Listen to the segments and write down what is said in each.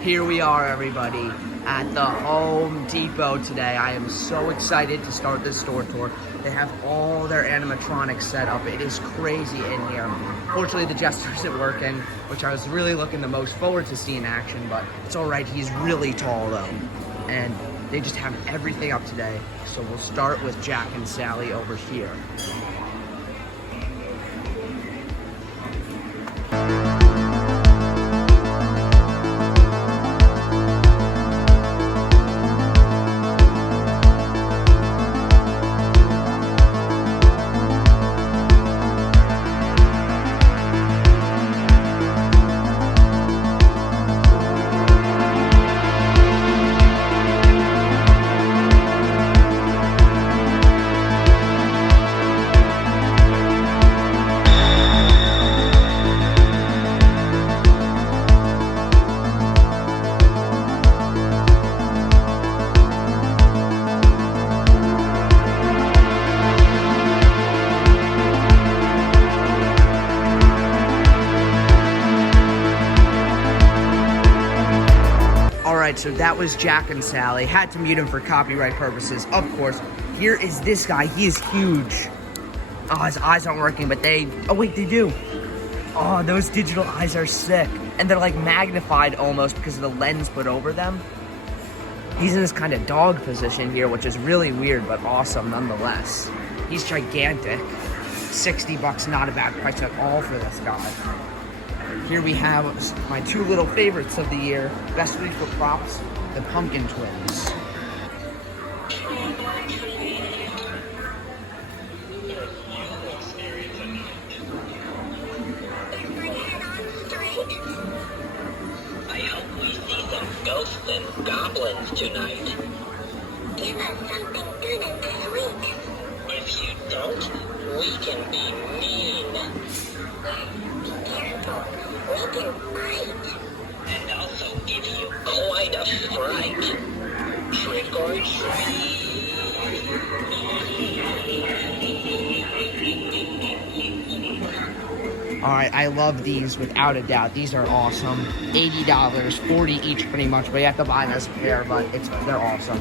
Here we are, everybody, at the Home Depot today. I am so excited to start this store tour. They have all their animatronics set up. It is crazy in here. Fortunately, the jester isn't working, which I was really looking the most forward to see in action, but it's all right. He's really tall, though, and they just have everything up today. So we'll start with Jack and Sally over here. So that was Jack and Sally. Had to mute him for copyright purposes, of course. Here is this guy. He is huge. Oh, his eyes aren't working, but oh wait, they do. Oh, those digital eyes are sick. And they're like magnified almost because of the lens put over them. He's in this kind of dog position here, which is really weird, but awesome nonetheless. He's gigantic. $60, not a bad price at all for this guy. Here we have my two little favorites of the year, best week for props, the Pumpkin Twins. I hope we see some ghosts and goblins tonight. Give us something good in this week. If you don't, we can be mean. Be careful. We can fight. And also give you quite a fright. Trick or treat. Alright, I love these without a doubt. These are awesome. $80, $40 each pretty much, but you have to buy this pair, but they're awesome.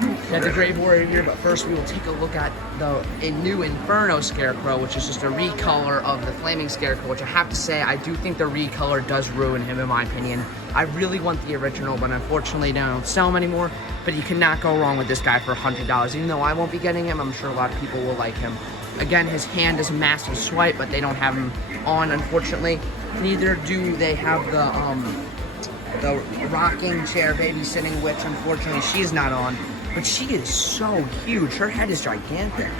We have the Grave Warrior here, but first we will take a look at the new Inferno Scarecrow, which is just a recolor of the Flaming Scarecrow, which I have to say, I do think the recolor does ruin him, in my opinion. I really want the original, but unfortunately they don't sell them anymore. But you cannot go wrong with this guy for $100. Even though I won't be getting him, I'm sure a lot of people will like him. Again, his hand is a massive swipe, but they don't have him on, unfortunately. Neither do they have the rocking chair babysitting witch. Unfortunately, she's not on. But she is so huge. Her head is gigantic.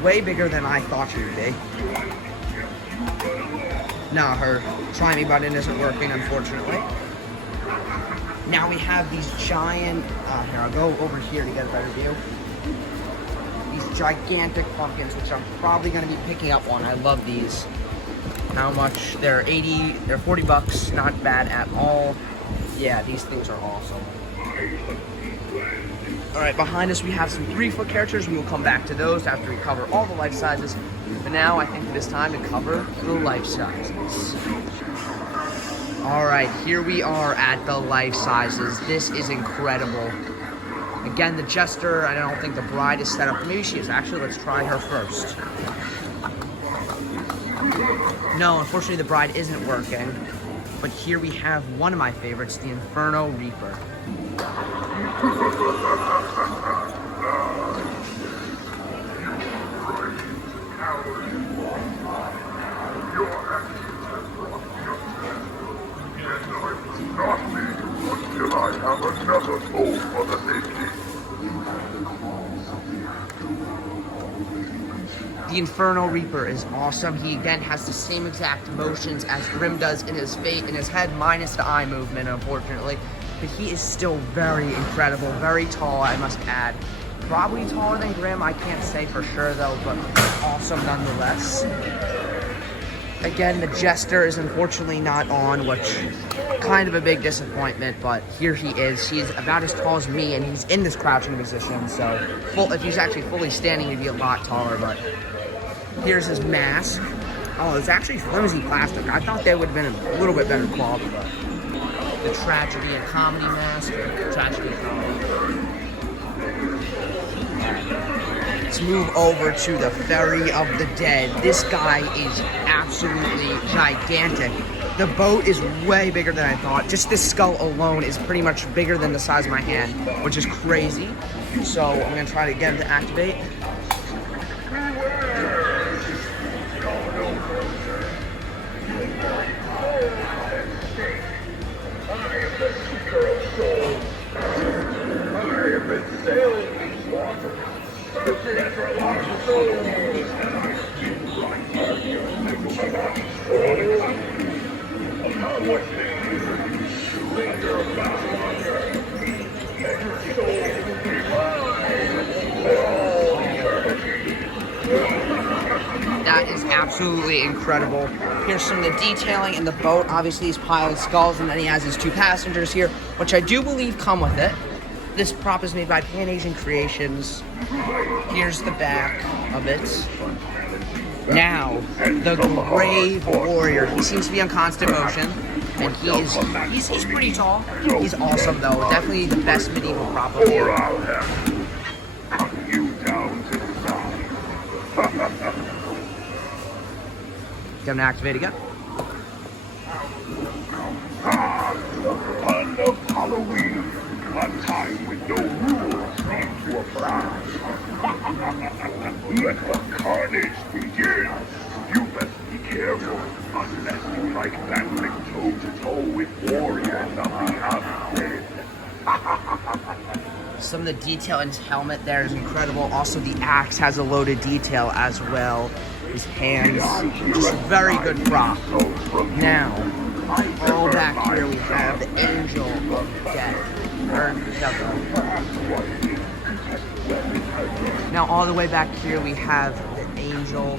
Way bigger than I thought she would be. No, her slimy button isn't working, unfortunately. Now we have these giant... here, I'll go over here to get a better view. These gigantic pumpkins, which I'm probably going to be picking up one. I love these. How much? They're $40. Not bad at all. Yeah, these things are awesome. Alright, behind us we have some 3-foot characters. We will come back to those after we cover all the life sizes. But now I think it is time to cover the life sizes. Alright, here we are at the life sizes. This is incredible. Again, the jester, I don't think the bride is set up. Maybe she is. Actually, let's try her first. No, unfortunately the bride isn't working. But here we have one of my favorites, the Inferno Reaper. The Inferno Reaper is awesome. He again has the same exact motions as Grim does in his head, minus the eye movement, unfortunately. But he is still very incredible, very tall, I must add. Probably taller than Grim, I can't say for sure though, but awesome nonetheless. Again, the jester is unfortunately not on, which kind of a big disappointment, but here he is. He's about as tall as me, and he's in this crouching position, so if he's actually fully standing, he'd be a lot taller, but here's his mask. Oh, it's actually flimsy plastic. I thought they would have been a little bit better quality, but the tragedy and comedy mask. Tragedy and comedy. Let's move over to the Ferry of the Dead. This guy is absolutely gigantic. The boat is way bigger than I thought. Just this skull alone is pretty much bigger than the size of my hand, which is crazy. So I'm gonna try to get him to activate. That is absolutely incredible. Here's some of the detailing in the boat. Obviously, he's piling skulls, and then he has his 2 passengers here, which I do believe come with it. This prop is made by Pan Asian Creations. Here's the back of it. Now, the Grave Warrior. He seems to be on constant motion, and he's pretty tall. He's awesome, though. Definitely the best medieval prop of here. Get him to activate again. Fun of Halloween, a time with no rules seems to apply. Let the carnage begin. You best be careful, unless you like battling toe-to-toe with warriors of the undead. Some of the detail in his helmet there is incredible. Also, the axe has a loaded detail as well. His hands, just a very good prop. Now, all back here we have the Angel of Death. Now, all the way back here we have the Angel.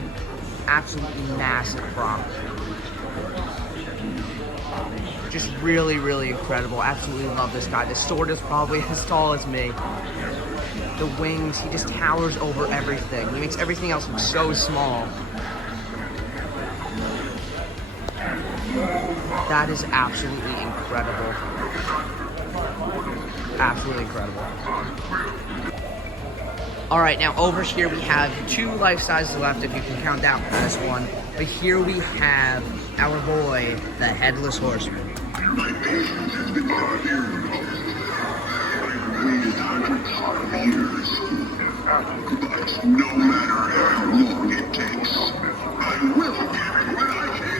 Absolutely massive prop. Just really, really incredible. Absolutely love this guy. The sword is probably as tall as me. The wings, he just towers over everything. He makes everything else look so small. That is absolutely incredible. Absolutely incredible. Alright, now over here we have 2 life sizes left, if you can count that as one. But here we have our boy, the Headless Horseman. My patience has been severed. I've waited hundreds of years. But no matter how long it takes, I will give it what I can.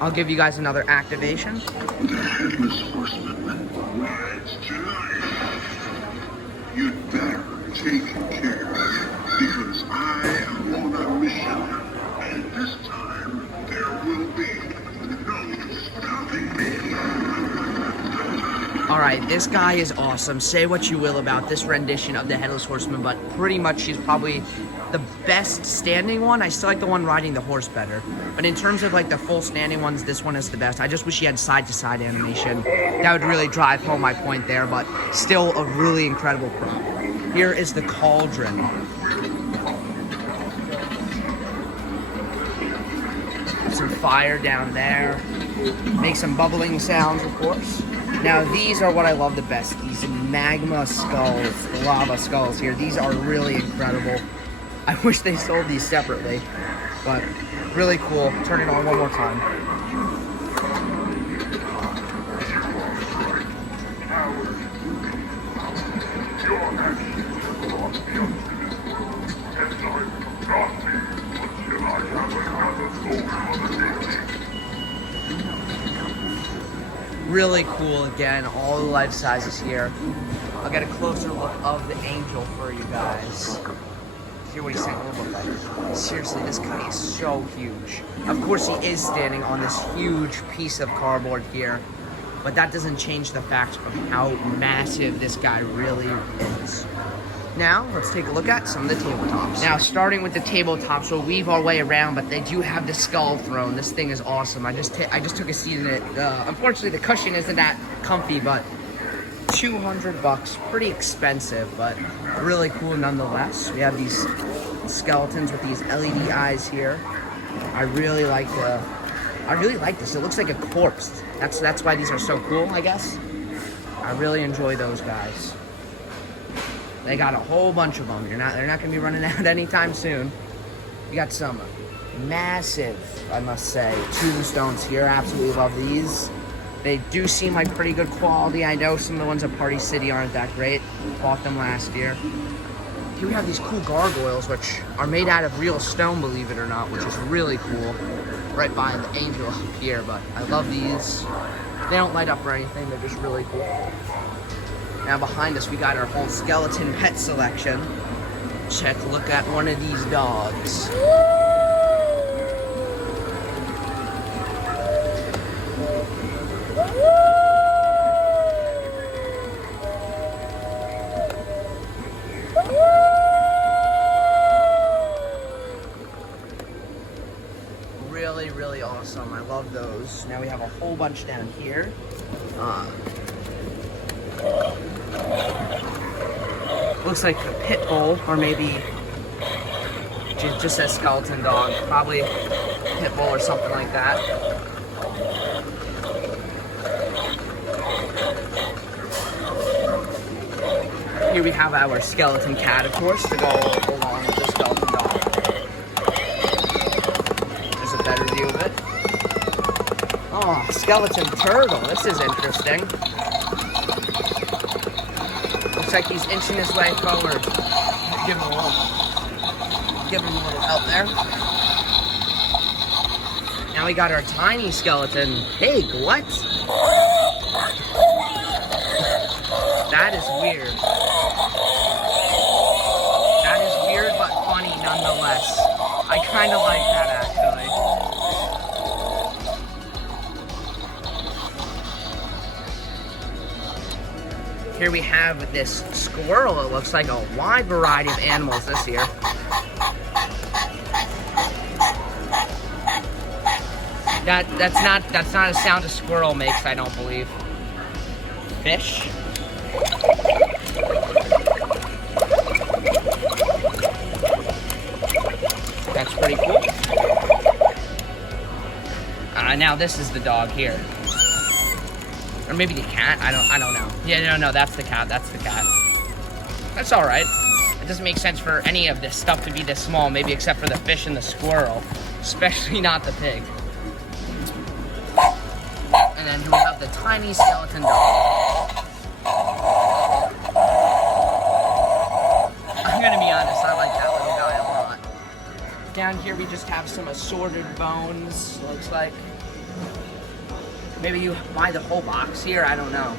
I'll give you guys another activation. The Headless Horseman rides tonight. You'd better take care, because I am on a mission, and this time there will be no stopping me. Alright, this guy is awesome. Say what you will about this rendition of the Headless Horseman, but pretty much she's probably the best standing one. I still like the one riding the horse better. But in terms of like the full standing ones, this one is the best. I just wish he had side-to-side animation. That would really drive home my point there, but still a really incredible prop. Here is the Cauldron. Some fire down there. Make some bubbling sounds, of course. Now, these are what I love the best. These Magma Skulls, the lava skulls here. These are really incredible. I wish they sold these separately, but really cool. Turn it on one more time. Really cool again, all the life sizes here. I'll get a closer look of the Angel for you guys. Hear what he's saying a little bit. Seriously, this guy is so huge. Of course, he is standing on this huge piece of cardboard here, but that doesn't change the fact of how massive this guy really is. Now, let's take a look at some of the tabletops. Now, starting with the tabletops, we'll weave our way around, but they do have the skull throne. This thing is awesome. I just took a seat in it. Unfortunately, the cushion isn't that comfy, but $200, pretty expensive, but really cool nonetheless. We have these skeletons with these LED eyes here. I really like this. It looks like a corpse. That's why these are so cool, I guess. I really enjoy those guys. They got a whole bunch of them. They're not gonna be running out anytime soon. We got some massive, I must say, tombstones here. Absolutely love these. They do seem like pretty good quality. I know some of the ones at Party City aren't that great. Bought them last year. Here we have these cool gargoyles, which are made out of real stone, believe it or not, which is really cool. Right behind the angel up here, but I love these. They don't light up or anything, they're just really cool. Now behind us, we got our whole skeleton pet selection. Check a look at one of these dogs. Really, really awesome. I love those. Now we have a whole bunch down here. Looks like a pit bull, or maybe just a skeleton dog. Probably pit bull or something like that. Here we have our skeleton cat, of course, to go along with the skeleton dog. There's a better view of it. Oh, skeleton turtle. This is interesting. Looks like he's inching his way forward. Give him a little help there. Now we got our tiny skeleton pig. What? That is weird. That is weird but funny nonetheless. I kind of like that actually. Here we have this squirrel. It looks like a wide variety of animals this year. That's not a sound a squirrel makes, I don't believe. Fish. That's pretty cool. Now this is the dog here. Or maybe the cat, I don't know. Yeah, no, that's the cat, that's the cat. That's all right. It doesn't make sense for any of this stuff to be this small, maybe except for the fish and the squirrel, especially not the pig. And then we have the tiny skeleton dog. I'm gonna be honest, I like that little guy a lot. Down here we just have some assorted bones, looks like. Maybe you buy the whole box here, I don't know.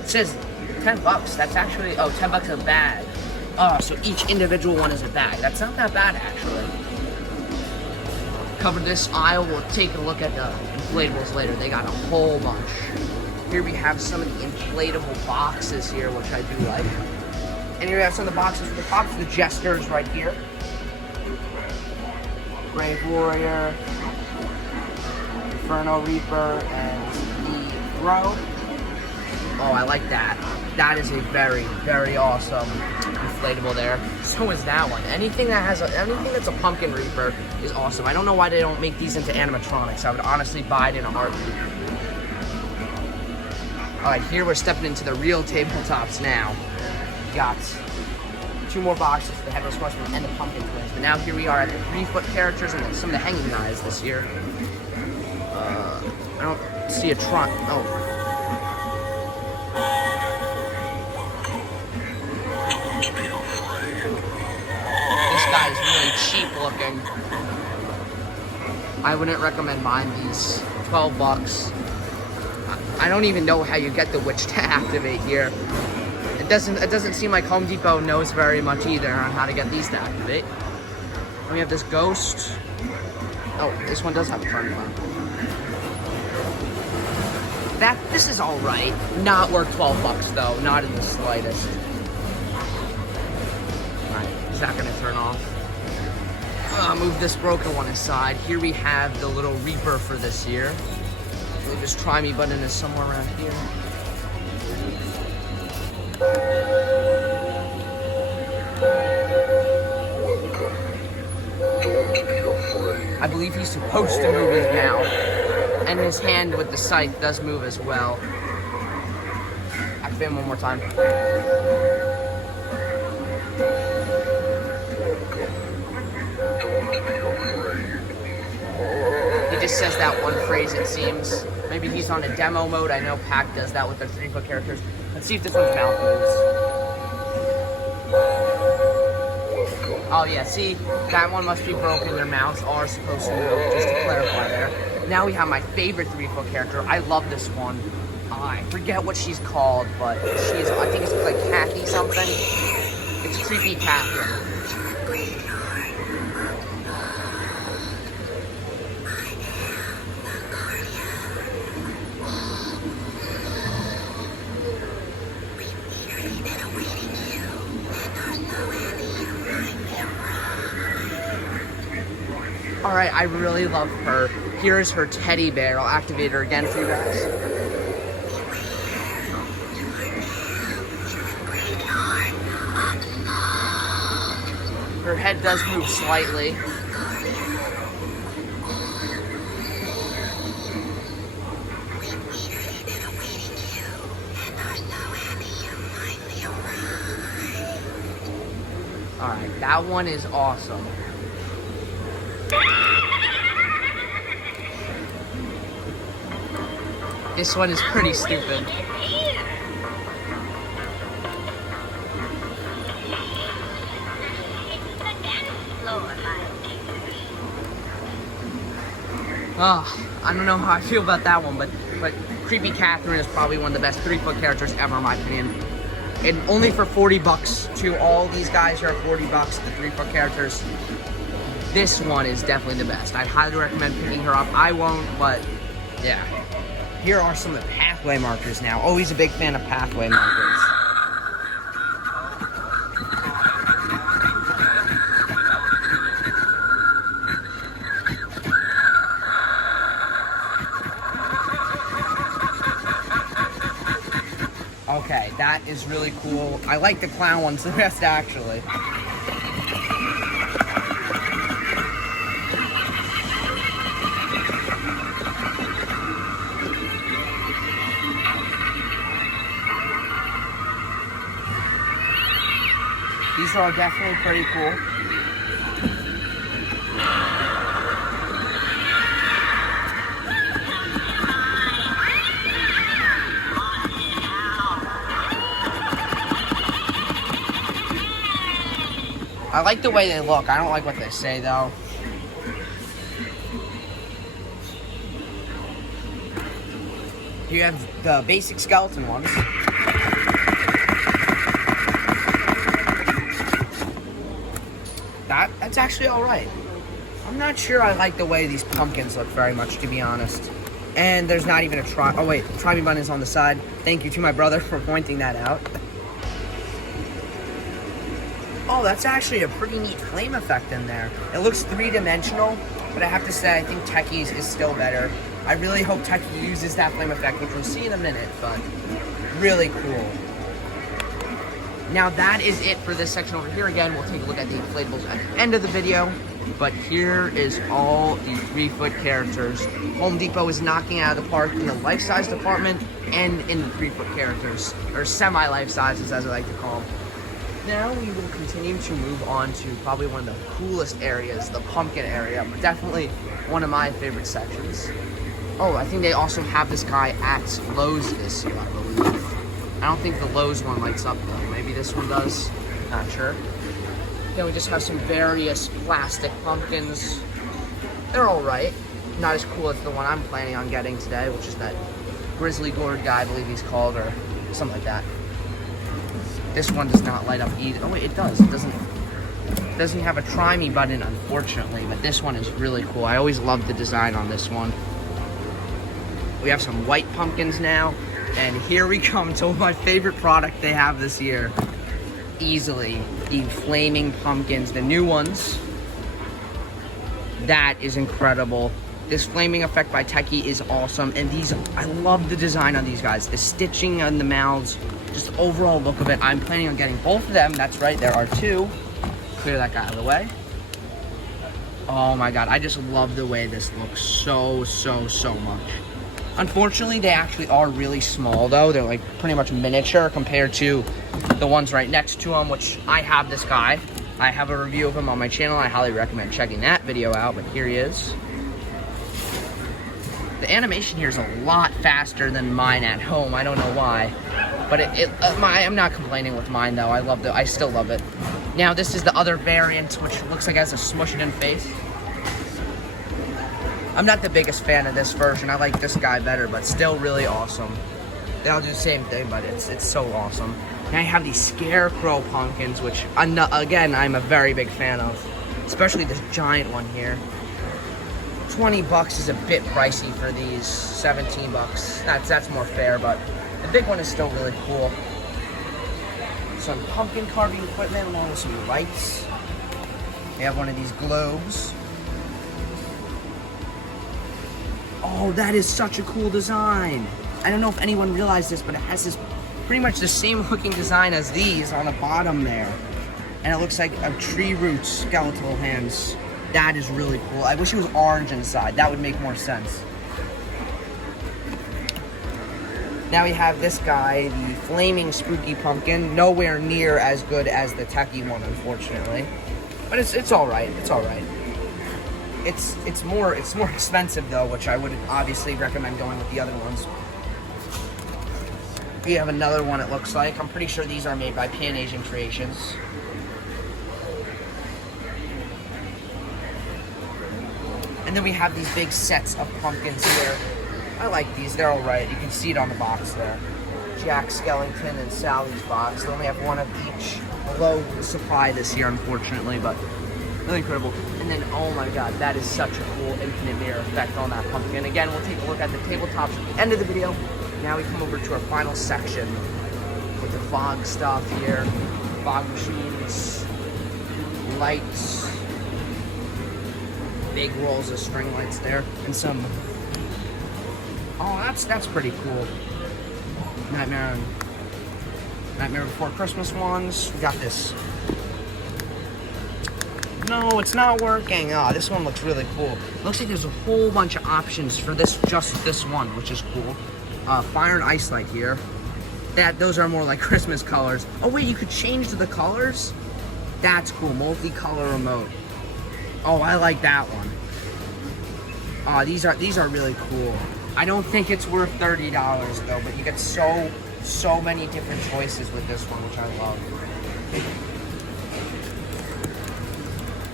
It says 10 bucks, that's actually, oh, 10 bucks a bag. Oh, so each individual one is a bag. That's not that bad, actually. Cover this aisle, we'll take a look at the inflatables later. They got a whole bunch. Here we have some of the inflatable boxes here, which I do like. And here we have some of the boxes with the tops, the jesters right here. Brave Warrior, Inferno Reaper, and the Throw. Oh, I like that. That is a very, very awesome inflatable there. So is that one. Anything that's a Pumpkin Reaper is awesome. I don't know why they don't make these into animatronics. I would honestly buy it in a heartbeat. All right, here we're stepping into the real tabletops now. We got 2 more boxes, the Headless Horseman and the Pumpkin Twins. But now here we are at the 3-foot characters and some of the hanging guys this year. I don't see a trunk. Oh. This guy is really cheap looking. I wouldn't recommend buying these. 12 bucks. I don't even know how you get the witch to activate here. It doesn't seem like Home Depot knows very much either on how to get these to activate. And we have this ghost. Oh, this one does have a front one. This is all right. Not worth 12 bucks though, not in the slightest. All right, is that gonna turn off? Move this broken one aside. Here we have the little Reaper for this year. So this try me button is somewhere around here. This I believe he's supposed to move his mouth. And his hand with the scythe does move as well. Activate him one more time. He just says that one phrase, it seems. Maybe he's on a demo mode. I know Pack does that with their 3-foot characters. Let's see if this one's mouth moves. Oh yeah, see, that one must be broken. Their mouths are supposed to move, just to clarify there. Now we have my favorite 3-foot character. I love this one. I forget what she's called, but she's, I think it's like khaki something. It's Creepy Catherine. Alright, I really love her. Here's her teddy bear. I'll activate her again for you guys. Her head does move slightly. Alright, that one is awesome. This one is pretty stupid. I don't know how I feel about that one, but Creepy Catherine is probably one of the best 3-foot characters ever, in my opinion. And only for 40 bucks to all these guys here are 40 bucks, the 3-foot characters. This one is definitely the best. I'd highly recommend picking her up. I won't, but yeah. Here are some of the pathway markers now. Always a big fan of pathway markers. Okay, that is really cool. I like the clown ones the best, actually. These are definitely pretty cool. I like the way they look. I don't like what they say, though. Here you have the basic skeleton ones. That's actually alright. I'm not sure I like the way these pumpkins look very much, to be honest. And there's not even a oh wait, try me button is on the side. Thank you to my brother for pointing that out. Oh, that's actually a pretty neat flame effect in there. It looks 3-dimensional, but I have to say, I think Techie's is still better. I really hope Techie uses that flame effect, which we'll see in a minute, but really cool. Now that is it for this section over here. Again, we'll take a look at the inflatables at the end of the video. But here is all the 3-foot characters. Home Depot is knocking out of the park in the life-size department and in the 3-foot characters, or semi-life sizes as I like to call them. Now we will continue to move on to probably one of the coolest areas, the pumpkin area, but definitely one of my favorite sections. Oh, I think they also have this guy at Lowe's this year, I believe. I don't think the Lowe's one lights up though. Maybe this one does. Not sure. Then we just have some various plastic pumpkins. They're alright. Not as cool as the one I'm planning on getting today, which is that grizzly gourd guy, I believe he's called, or something like that. This one does not light up either. Oh wait, it does. It doesn't have a try me button, unfortunately, but this one is really cool. I always loved the design on this one. We have some white pumpkins now. And here we come to my favorite product they have this year. Easily, the flaming pumpkins, the new ones. That is incredible. This flaming effect by Techie is awesome. And these, I love the design on these guys. The stitching on the mouths, just the overall look of it. I'm planning on getting both of them. That's right, there are 2. Clear that guy out of the way. Oh my god, I just love the way this looks so much. Unfortunately, they actually are really small though. They're like pretty much miniature compared to the ones right next to them, which I have this guy. I have a review of him on my channel. I highly recommend checking that video out, but here he is. The animation here is a lot faster than mine at home. I don't know why, but I'm not complaining with mine though. I still love it. Now this is the other variant, which looks like it has a smushed in face. I'm not the biggest fan of this version. I like this guy better, but still really awesome. They all do the same thing, but it's so awesome. Now I have these Scarecrow Pumpkins, which again I'm a very big fan of, especially this giant one here. $20 is a bit pricey for these. $17. That's more fair, but the big one is still really cool. Some pumpkin carving equipment along with some lights. We have one of these globes. Oh, that is such a cool design. I don't know if anyone realized this, but it has this pretty much the same looking design as these on the bottom there. And it looks like a tree root skeletal hands. That is really cool. I wish it was orange inside. That would make more sense. Now we have this guy, the flaming spooky pumpkin. Nowhere near as good as the techie one, unfortunately. But it's all right. It's all right. It's more expensive though, which I would obviously recommend going with the other ones. We have another one. It looks like. I'm pretty sure these are made by Pan Asian Creations. And then we have these big sets of pumpkins here. I like these. They're all right. You can see it on the box there. Jack Skellington and Sally's box. They only have one of each. A low supply this year, unfortunately, but really incredible. And then, oh my god, that is such a cool infinite mirror effect on that pumpkin. Again, we'll take a look at the tabletops at the end of the video. Now we come over to our final section with the fog stuff here. Fog machines, lights, big rolls of string lights there, and some, oh, that's pretty cool. Nightmare Before Christmas ones. We got this. No, it's not working. Ah, this one looks really cool. Looks like there's a whole bunch of options for just this one, which is cool. Fire and ice light here. Those are more like Christmas colors. Oh wait, you could change the colors? That's cool. Multicolor remote. Oh, I like that one. These are really cool. I don't think it's worth $30 though, but you get so many different choices with this one, which I love.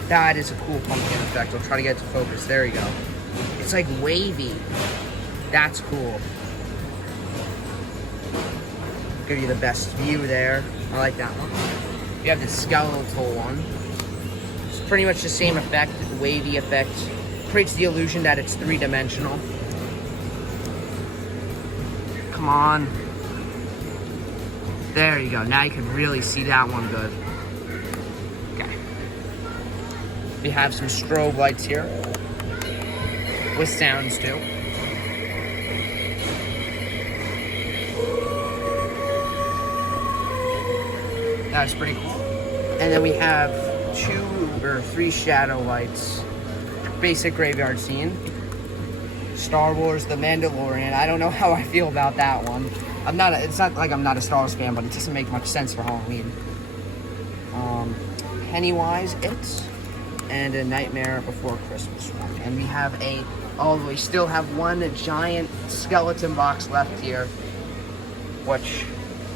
That is a cool pumpkin effect. I'll try to get it to focus. There you go. It's like wavy. That's cool. Give you the best view there. I like that one. You have the skeletal one. It's pretty much the same effect, wavy effect. Creates the illusion that it's three-dimensional. Come on. There you go. Now you can really see that one good. Okay. We have some strobe lights here. With sounds too. That's pretty cool. And then we have 2 or 3 shadow lights. Basic graveyard scene. Star Wars, The Mandalorian. I don't know how I feel about that one. It's not like I'm not a Star Wars fan, but it doesn't make much sense for Halloween. Pennywise, and A Nightmare Before Christmas one. And we have we still have one giant skeleton box left here, which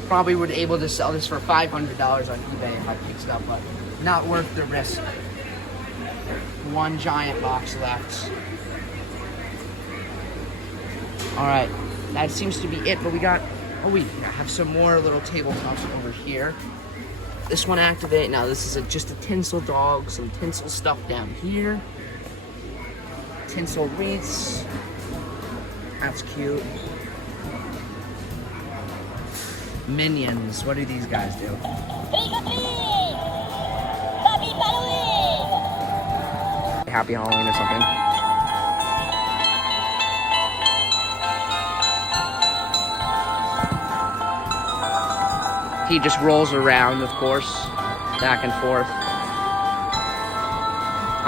probably would be able to sell this for $500 on eBay if I picked it up, but not worth the risk. One giant box left. All right, that seems to be it, but we have some more little tabletops over here. This one activate. Now this is just a tinsel dog, some tinsel stuff down here. Tinsel wreaths. That's cute. Minions. What do these guys do? Happy Halloween or something. He just rolls around, of course, back and forth.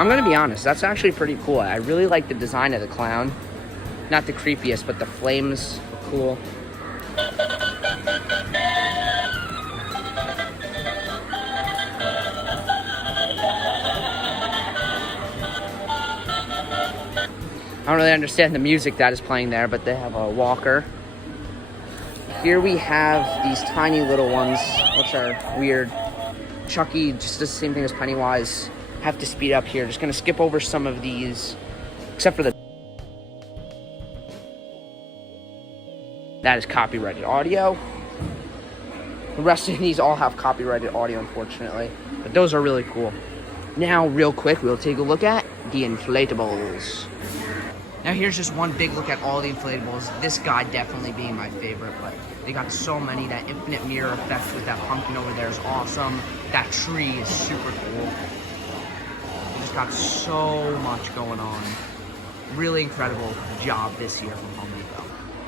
I'm gonna be honest, that's actually pretty cool. I really like the design of the clown. Not the creepiest, but the flames are cool. I don't really understand the music that is playing there, but they have a walker. Here we have these tiny little ones, which are weird. Chucky just does the same thing as Pennywise. Have to speed up here. Just gonna skip over some of these, except for the... That is copyrighted audio. The rest of these all have copyrighted audio, unfortunately. But those are really cool. Now, real quick, we'll take a look at the Inflatables. Now here's just one big look at all the inflatables. This guy definitely being my favorite, but they got so many. That infinite mirror effect with that pumpkin over there is awesome. That tree is super cool. They just got so much going on. Really incredible job this year from Home Depot.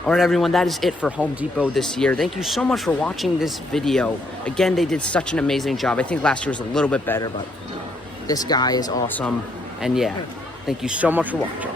All right, everyone, that is it for Home Depot this year. Thank you so much for watching this video. Again, they did such an amazing job. I think last year was a little bit better, but this guy is awesome. And yeah, thank you so much for watching.